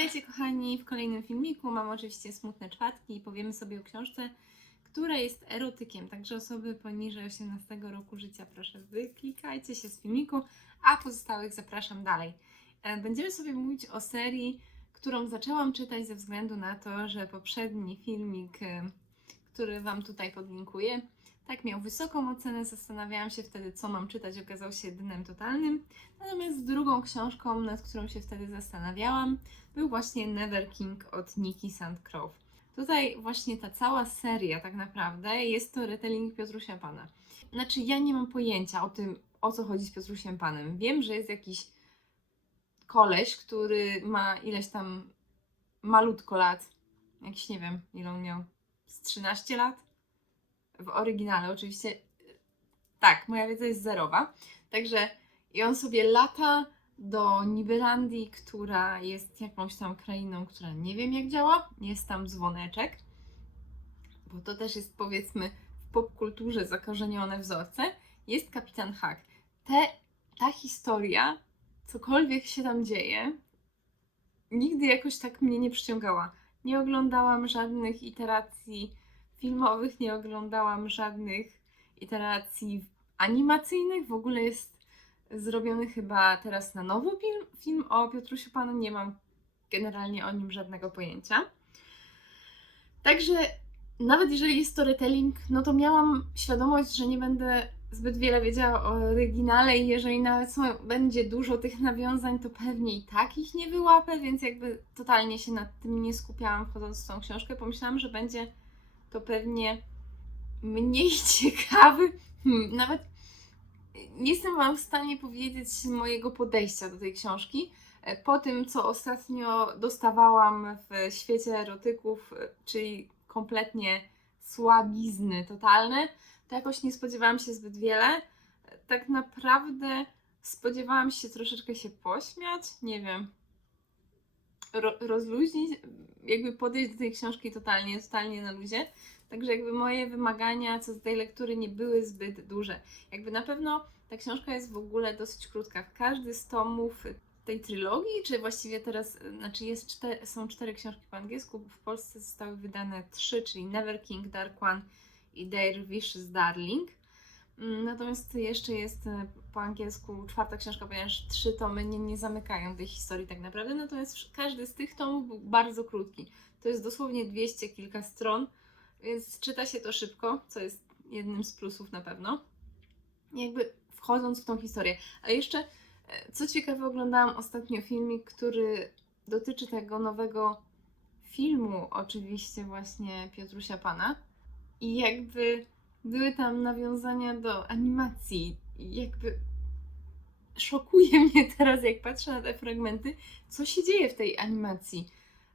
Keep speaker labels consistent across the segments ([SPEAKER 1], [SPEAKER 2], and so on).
[SPEAKER 1] Witajcie kochani w kolejnym filmiku. Mam oczywiście smutne czwartki i powiemy sobie o książce, która jest erotykiem. Także osoby poniżej 18 roku życia proszę wyklikajcie się z filmiku, a pozostałych zapraszam dalej. E, Będziemy sobie mówić o serii, którą zaczęłam czytać ze względu na to, że poprzedni filmik, e, który Wam tutaj podlinkuję, tak miał wysoką ocenę. Zastanawiałam się wtedy, co mam czytać, okazał się dnem totalnym. Natomiast drugą książką, nad którą się wtedy zastanawiałam, był właśnie Never King od Nikki Sandcroft. Tutaj właśnie ta cała seria tak naprawdę jest to retelling Piotrusia Pana. Znaczy ja nie mam pojęcia o tym, o co chodzi z Piotrusiem Panem. Wiem, że jest jakiś koleś, który ma ileś tam malutko lat. Jakiś nie wiem, ile on miał. Z 13 lat? W oryginale oczywiście. Tak, moja wiedza jest zerowa. Także i on sobie lata do Nibelandii, która jest jakąś tam krainą, która nie wiem jak działa. Jest tam dzwoneczek, bo to też jest powiedzmy w popkulturze zakorzenione wzorce. Jest kapitan Hack. Te, ta historia, cokolwiek się tam dzieje, nigdy jakoś tak mnie nie przyciągała. Nie oglądałam żadnych iteracji filmowych, nie oglądałam żadnych iteracji animacyjnych. W ogóle jest zrobiony chyba teraz na nowo film, film o Piotrusiu Panu. Nie mam generalnie o nim żadnego pojęcia. Także nawet jeżeli jest to retelling, no to miałam świadomość, że nie będę zbyt wiele wiedziała o oryginale i jeżeli nawet są, będzie dużo tych nawiązań, to pewnie i tak ich nie wyłapę, więc jakby totalnie się nad tym nie skupiałam wchodząc w tą książkę. Pomyślałam, że będzie to pewnie mniej ciekawy, hmm, nawet nie jestem Wam w stanie powiedzieć mojego podejścia do tej książki. E, Po tym, co ostatnio dostawałam w świecie erotyków, e, czyli kompletnie słabizny totalne, to jakoś nie spodziewałam się zbyt wiele. E, Tak naprawdę spodziewałam się troszeczkę się pośmiać, nie wiem, ro- rozluźnić, jakby podejść do tej książki totalnie, totalnie na luzie. Także jakby moje wymagania co do tej lektury nie były zbyt duże. Jakby na pewno ta książka jest w ogóle dosyć krótka. Każdy z tomów tej trylogii, czy właściwie teraz, znaczy jest są cztery książki po angielsku, w Polsce zostały wydane trzy, czyli Never King, Dark One i Their Vicious Darling. Mm, Natomiast jeszcze jest e, po angielsku czwarta książka, ponieważ trzy tomy nie, nie zamykają tej historii tak naprawdę. Natomiast każdy z tych tomów był bardzo krótki. To jest dosłownie 200 kilka stron, więc czyta się to szybko, co jest jednym z plusów na pewno. Jakby wchodząc w tą historię. A jeszcze, e, co ciekawe, oglądałam ostatnio filmik, który dotyczy tego nowego filmu, oczywiście właśnie Piotrusia Pana. I jakby były tam nawiązania do animacji. Jakby szokuje mnie teraz, jak patrzę na te fragmenty, co się dzieje w tej animacji.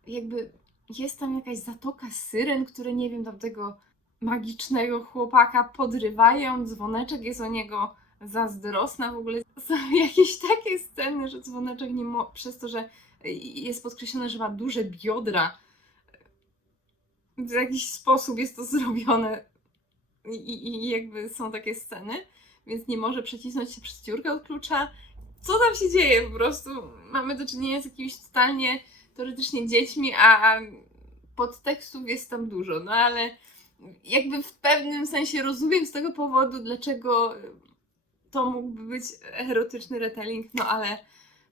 [SPEAKER 1] Jakby jest tam jakaś zatoka syren, które nie wiem, tam tego magicznego chłopaka podrywają, dzwoneczek jest o niego zazdrosna, w ogóle są jakieś takie sceny, że dzwoneczek nie mo- przez to, że jest podkreślone, że ma duże biodra, w jakiś sposób jest to zrobione i, i, jakby są takie sceny, więc nie może przecisnąć się przez dziurkę od klucza. Co tam się dzieje? Po prostu mamy do czynienia z jakimiś totalnie teoretycznie dziećmi, a podtekstów jest tam dużo, no ale jakby w pewnym sensie rozumiem z tego powodu, dlaczego to mógłby być erotyczny retelling, no ale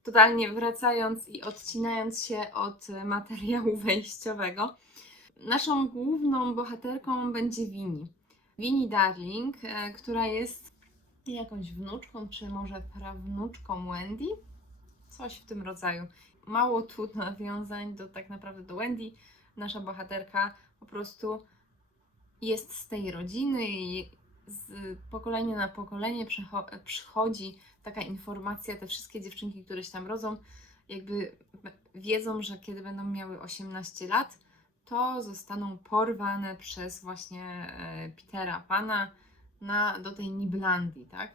[SPEAKER 1] totalnie wracając i odcinając się od materiału wejściowego, naszą główną bohaterką będzie Winnie. Winnie Darling, e, która jest jakąś wnuczką, czy może prawnuczką Wendy? Coś w tym rodzaju. Mało tu nawiązań do tak naprawdę do Wendy. Nasza bohaterka po prostu jest z tej rodziny i z pokolenia na pokolenie przychodzi taka informacja, te wszystkie dziewczynki, które się tam rodzą, jakby wiedzą, że kiedy będą miały 18 lat, to zostaną porwane przez właśnie e, Petera Pana na, do tej Niblandii, tak?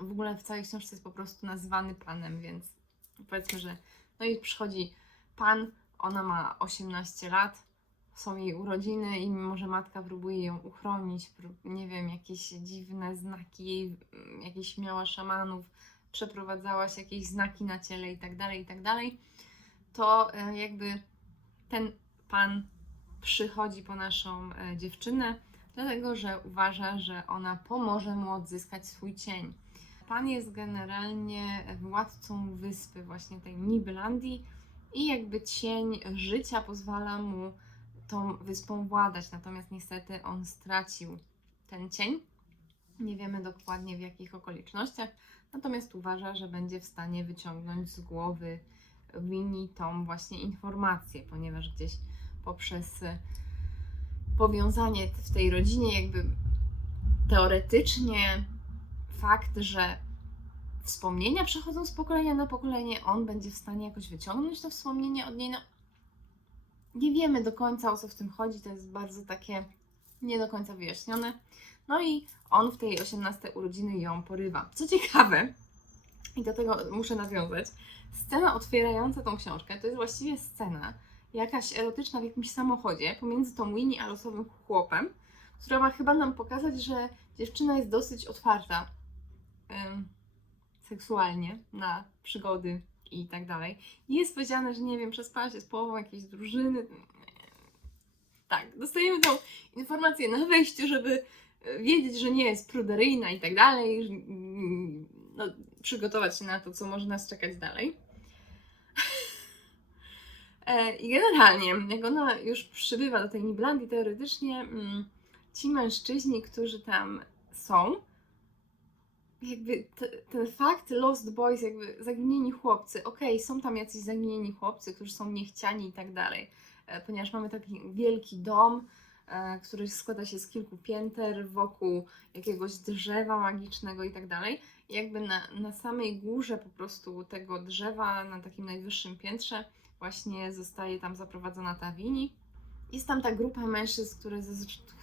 [SPEAKER 1] W ogóle w całej książce jest po prostu nazwany Panem, więc powiedzmy, że no i przychodzi Pan, ona ma 18 lat, są jej urodziny i mimo, że matka próbuje ją uchronić, nie wiem, jakieś dziwne znaki, jej, mm, jakieś miała szamanów, przeprowadzałaś jakieś znaki na ciele i tak dalej, i tak dalej, to e, jakby ten pan przychodzi po naszą e, dziewczynę, dlatego że uważa, że ona pomoże mu odzyskać swój cień. Pan jest generalnie władcą wyspy, właśnie tej Nibelandii, i jakby cień życia pozwala mu tą wyspą władać. Natomiast niestety on stracił ten cień. Nie wiemy dokładnie w jakich okolicznościach, natomiast uważa, że będzie w stanie wyciągnąć z głowy Winnie tą właśnie informację, ponieważ gdzieś poprzez y, powiązanie w tej rodzinie, jakby teoretycznie fakt, że wspomnienia przechodzą z pokolenia na pokolenie, on będzie w stanie jakoś wyciągnąć to wspomnienie od niej. No, nie wiemy do końca o co w tym chodzi, to jest bardzo takie nie do końca wyjaśnione. No i on w tej 18 urodziny ją porywa. Co ciekawe, i do tego muszę nawiązać, scena otwierająca tą książkę to jest właściwie scena jakaś erotyczna w jakimś samochodzie pomiędzy tą Winnie a losowym chłopem, która ma chyba nam pokazać, że dziewczyna jest dosyć otwarta ym, seksualnie na przygody i tak dalej. Jest powiedziane, że nie wiem, przespała się z połową jakiejś drużyny. Tak, dostajemy tą informację na wejściu, żeby e, wiedzieć, że nie jest pruderyjna i tak dalej, że, mm, no, przygotować się na to, co może nas czekać dalej. E, I generalnie, jak ona już przybywa do tej Niblandii, teoretycznie mm, ci mężczyźni, którzy tam są, jakby te, ten fakt Lost Boys, jakby zaginieni chłopcy, okej, są tam jacyś zaginieni chłopcy, którzy są niechciani i tak dalej, e, ponieważ mamy taki wielki dom, e, który składa się z kilku pięter wokół jakiegoś drzewa magicznego i tak dalej. Jakby na, na samej górze po prostu tego drzewa, na takim najwyższym piętrze, właśnie zostaje tam zaprowadzona ta Wini. Jest tam ta grupa mężczyzn, które,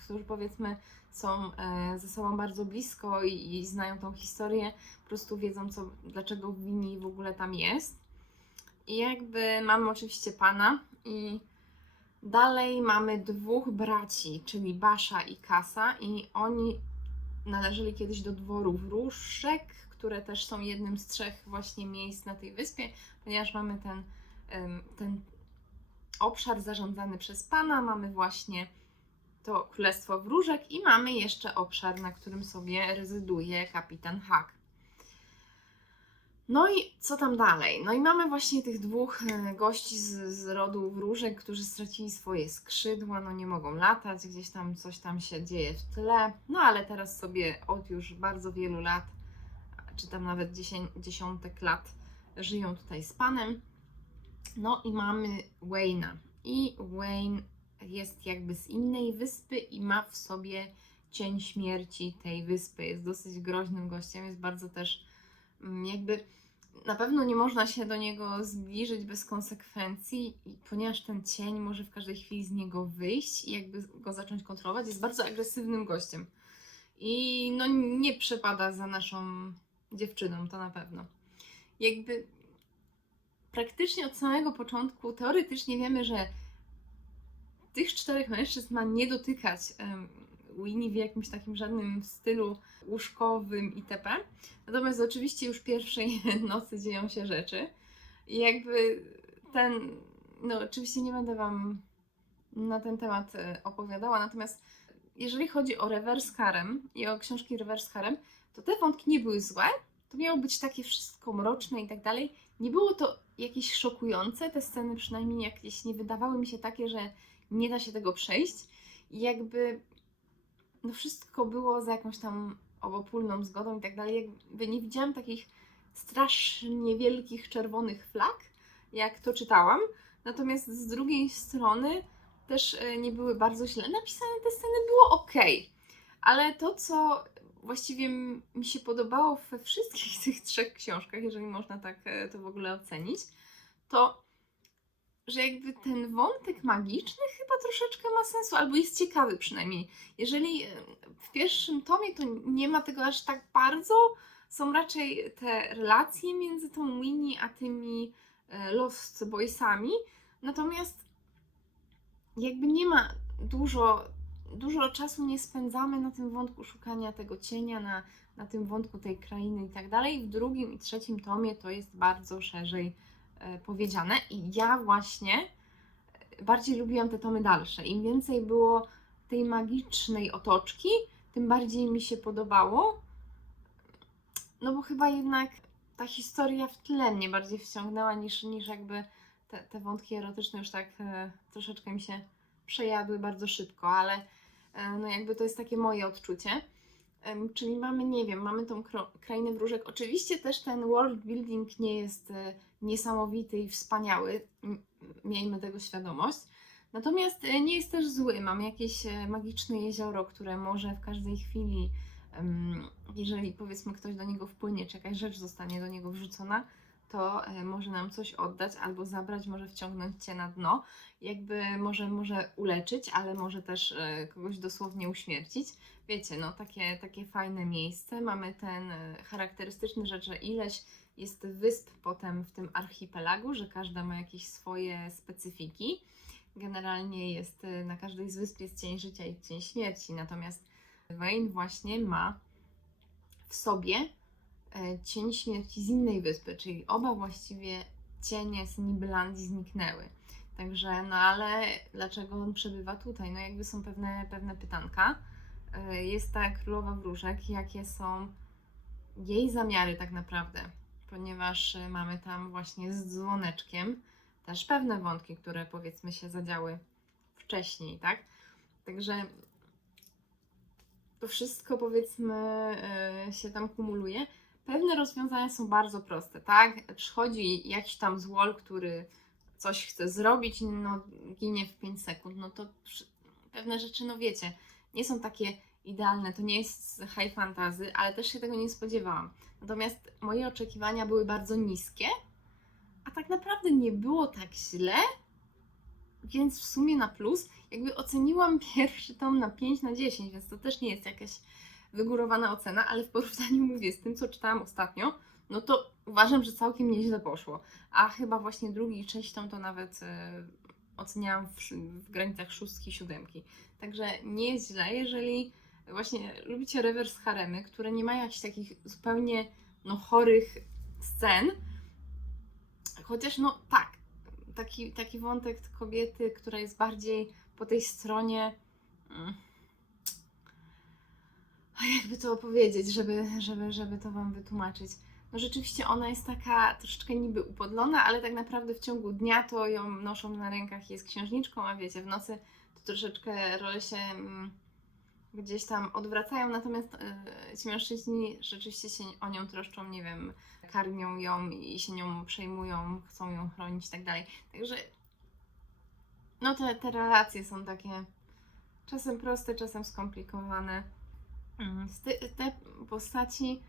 [SPEAKER 1] którzy powiedzmy są e, ze sobą bardzo blisko i, i znają tą historię, po prostu wiedzą, co, dlaczego Wini w ogóle tam jest. I jakby mamy oczywiście pana i dalej mamy dwóch braci, czyli Basza i Kasa i oni należeli kiedyś do dworu wróżek, które też są jednym z trzech właśnie miejsc na tej wyspie, ponieważ mamy ten, ten obszar zarządzany przez pana, mamy właśnie to Królestwo Wróżek i mamy jeszcze obszar, na którym sobie rezyduje kapitan Hack. No i co tam dalej? No i mamy właśnie tych dwóch e, gości z, z rodu wróżek, którzy stracili swoje skrzydła, no nie mogą latać, gdzieś tam coś tam się dzieje w tle, no ale teraz sobie od już bardzo wielu lat, czy tam nawet dziesię, dziesiątek lat żyją tutaj z panem. No i mamy Wayne'a. I Wayne jest jakby z innej wyspy i ma w sobie cień śmierci tej wyspy. Jest dosyć groźnym gościem, jest bardzo też jakby na pewno nie można się do niego zbliżyć bez konsekwencji, ponieważ ten cień może w każdej chwili z niego wyjść i jakby go zacząć kontrolować. Jest bardzo agresywnym gościem. I no nie przepada za naszą dziewczyną, to na pewno. Jakby praktycznie od samego początku teoretycznie wiemy, że tych czterech mężczyzn ma nie dotykać Winnie w jakimś takim żadnym stylu łóżkowym itp. Natomiast oczywiście już pierwszej nocy dzieją się rzeczy. I jakby ten, no oczywiście nie będę Wam na ten temat e, opowiadała, natomiast jeżeli chodzi o reverse harem i o książki reverse harem, to te wątki nie były złe, to miało być takie wszystko mroczne i tak dalej. Nie było to jakieś szokujące, te sceny przynajmniej jakieś nie wydawały mi się takie, że nie da się tego przejść. I jakby no wszystko było za jakąś tam obopólną zgodą i tak dalej. Jakby nie widziałam takich strasznie wielkich czerwonych flag, jak to czytałam. Natomiast z drugiej strony też e, nie były bardzo źle napisane, te sceny było ok. Ale to, co właściwie mi się podobało we wszystkich tych trzech książkach, jeżeli można tak e, to w ogóle ocenić, to że jakby ten wątek magiczny chyba troszeczkę ma sensu, albo jest ciekawy przynajmniej. Jeżeli e, w pierwszym tomie to nie ma tego aż tak bardzo, są raczej te relacje między tą Winnie a tymi e, Lost Boysami, natomiast jakby nie ma dużo, dużo czasu nie spędzamy na tym wątku szukania tego cienia, na, na tym wątku tej krainy i tak dalej. W drugim i trzecim tomie to jest bardzo szerzej powiedziane. I ja właśnie bardziej lubiłam te tomy dalsze. Im więcej było tej magicznej otoczki, tym bardziej mi się podobało. No bo chyba jednak ta historia w tle mnie bardziej wciągnęła niż, niż jakby te, te wątki erotyczne już tak e, troszeczkę mi się przejadły bardzo szybko, ale e, no jakby to jest takie moje odczucie. Czyli mamy, nie wiem, mamy tą krainę wróżek. Oczywiście też ten world building nie jest e, niesamowity i wspaniały, miejmy tego świadomość. Natomiast e, nie jest też zły. Mam jakieś e, magiczne jezioro, które może w każdej chwili, jeżeli powiedzmy ktoś do niego wpłynie, czy jakaś rzecz zostanie do niego wrzucona, to e, może nam coś oddać albo zabrać, może wciągnąć cię na dno. Jakby może, może uleczyć, ale może też e, kogoś dosłownie uśmiercić. Wiecie, no takie, takie fajne miejsce. Mamy ten e, charakterystyczny rzecz, że ileś jest wysp potem w tym archipelagu, że każda ma jakieś swoje specyfiki. Generalnie jest na każdej z wysp jest cień życia i cień śmierci, natomiast Wayne właśnie ma w sobie cień śmierci z innej wyspy, czyli oba właściwie cienie z Nibelandii zniknęły. Także, no ale dlaczego on przebywa tutaj? No jakby są pewne, pewne pytanka. E, Jest ta królowa wróżek, jakie są jej zamiary tak naprawdę, ponieważ e, mamy tam właśnie z dzwoneczkiem też pewne wątki, które powiedzmy się zadziały wcześniej, tak? Także to wszystko powiedzmy e, się tam kumuluje. Pewne rozwiązania są bardzo proste, tak? Przychodzi jakiś tam złol, który coś chce zrobić, no ginie w 5 sekund, no to przy- pewne rzeczy, no wiecie, nie są takie idealne, to nie jest high fantasy, ale też się tego nie spodziewałam. Natomiast moje oczekiwania były bardzo niskie, a tak naprawdę nie było tak źle, więc w sumie na plus, jakby oceniłam pierwszy tom na 5 na 10, więc to też nie jest jakaś wygórowana ocena, ale w porównaniu mówię z tym, co czytałam ostatnio, no to uważam, że całkiem nieźle poszło. A chyba właśnie drugi i trzeci to nawet e, oceniałam w, w granicach szóstki, siódemki. Także nie jest źle, jeżeli właśnie lubicie reverse haremy, które nie mają jakichś takich zupełnie no, chorych scen. Chociaż no tak, taki, taki wątek kobiety, która jest bardziej po tej stronie. mm, jakby to opowiedzieć, żeby, żeby, żeby to Wam wytłumaczyć. No rzeczywiście ona jest taka troszeczkę niby upodlona, ale tak naprawdę w ciągu dnia to ją noszą na rękach jest księżniczką, a wiecie, w nocy to troszeczkę role się mm, gdzieś tam odwracają, natomiast y, ci mężczyźni rzeczywiście się o nią troszczą, nie wiem, karmią ją i się nią przejmują, chcą ją chronić i tak dalej. Także no te, te relacje są takie czasem proste, czasem skomplikowane. Z Te, postaci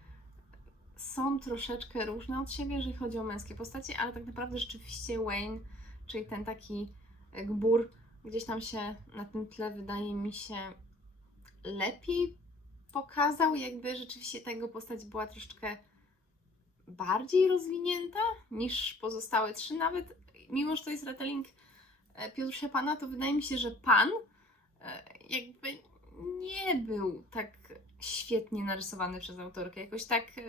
[SPEAKER 1] są troszeczkę różne od siebie, jeżeli chodzi o męskie postacie, ale tak naprawdę rzeczywiście Wayne, czyli ten taki e, gbur, gdzieś tam się na tym tle wydaje mi się lepiej pokazał, jakby rzeczywiście ta jego postać była troszeczkę bardziej rozwinięta niż pozostałe trzy. Nawet mimo, że to jest retelling e, Piotrusia Pana, to wydaje mi się, że Pan e, jakby nie był tak świetnie narysowany przez autorkę. Jakoś tak e,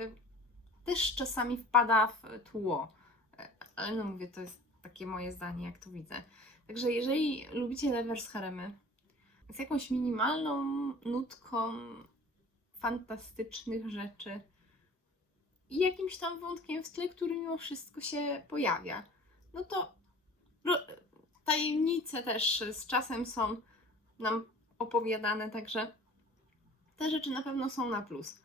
[SPEAKER 1] też czasami wpada w tło. E, Ale no mówię, to jest takie moje zdanie, jak to widzę. Także jeżeli lubicie Levers Haremy z jakąś minimalną nutką fantastycznych rzeczy i jakimś tam wątkiem w tle, który mimo wszystko się pojawia, no to ro- tajemnice też z czasem są nam opowiadane, także te rzeczy na pewno są na plus.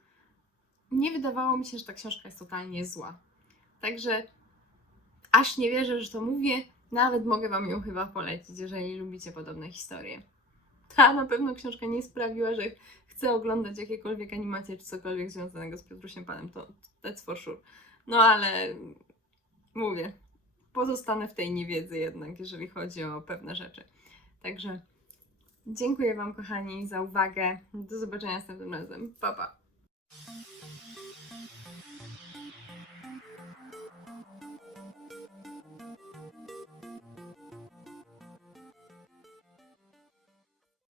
[SPEAKER 1] Nie wydawało mi się, że ta książka jest totalnie zła. Także aż nie wierzę, że to mówię, nawet mogę Wam ją chyba polecić, jeżeli lubicie podobne historie. Ta na pewno książka nie sprawiła, że chcę oglądać jakiekolwiek animacje czy cokolwiek związanego z Piotrusiem Panem, to that's for sure. No ale mówię, pozostanę w tej niewiedzy jednak, jeżeli chodzi o pewne rzeczy. Także dziękuję Wam kochani za uwagę. Do zobaczenia następnym razem. Pa pa!